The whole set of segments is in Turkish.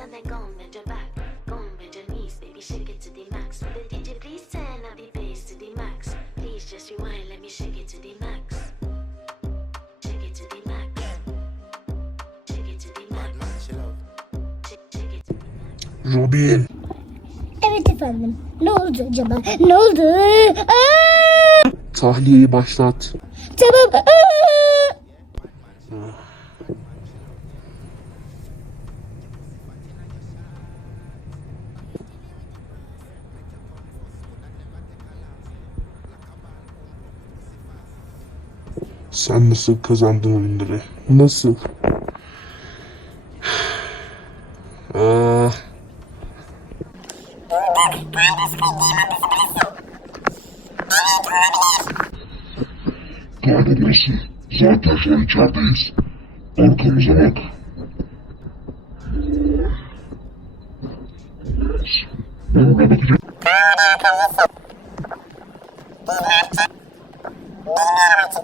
and then go and bend your back. Go and bend your knees, baby, shake it to the max. The DJ please turn up the bass to the max? Please just rewind, let me shake it to the max. Shake it to the max. Shake it to the max. Shake, shake it to the max. Robin. Evet efendim. Ne oldu acaba? Ne oldu? Aa! Tahliyeyi başlat. Tamam. Aa! Sen nasıl kazandın oyunları? Nasıl? Ah. Galiba burası. Zaten şu an içerideyiz. Arkamıza bak.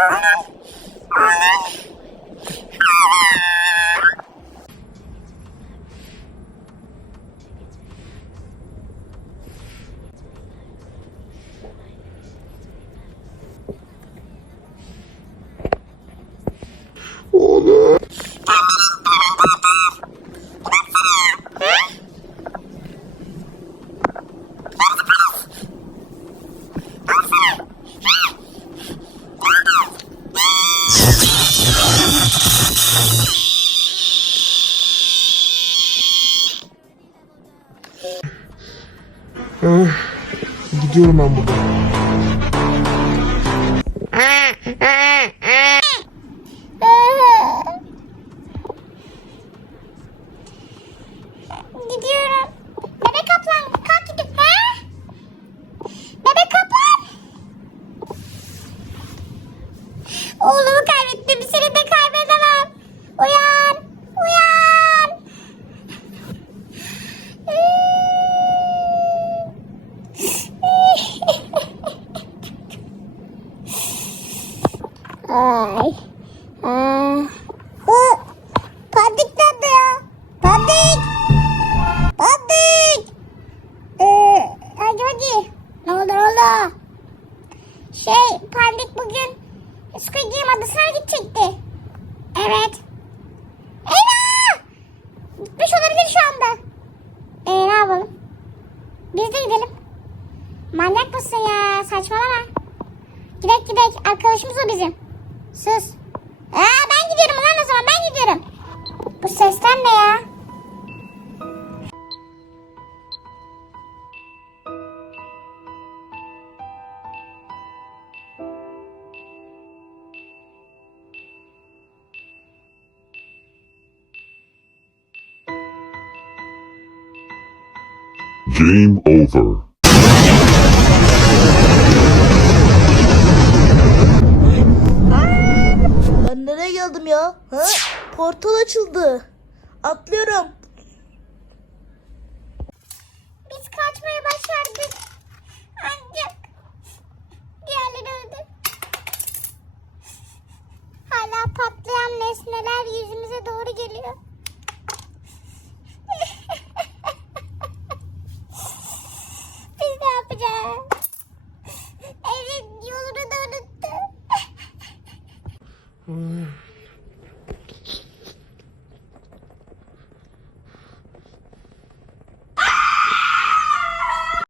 Ah! Ah, Gidiyorum ben buradan. Gidiyorum. Bebek kaplan kalk. Ha? Bebek kaplan. Oğlumu kaybettim. Seni de kaybedemem. Aa. Hı. Pandik nerede ya? Pandik. Pandik. Ee, hadi hadi. Ne oldu ne oldu? Şey Pandik bugün Squid Game adasına gidecekti. Evet. Eyvah! Gitmiş olabilir şu anda. Ee, ne yapalım? Biz de gidelim. Manyak mısın ya? Saçmalama. Gidek gidek. Arkadaşımız o bizim. Sus. Ben gidiyorum. Bu sesler ne ya? Game over. Portal açıldı. Atlıyorum. Biz kaçmayı başardık. Ancak diğerleri öldü. Hala patlayan nesneler yüzümüze doğru geliyor. Biz ne yapacağız? Evin yolunu da unuttuk.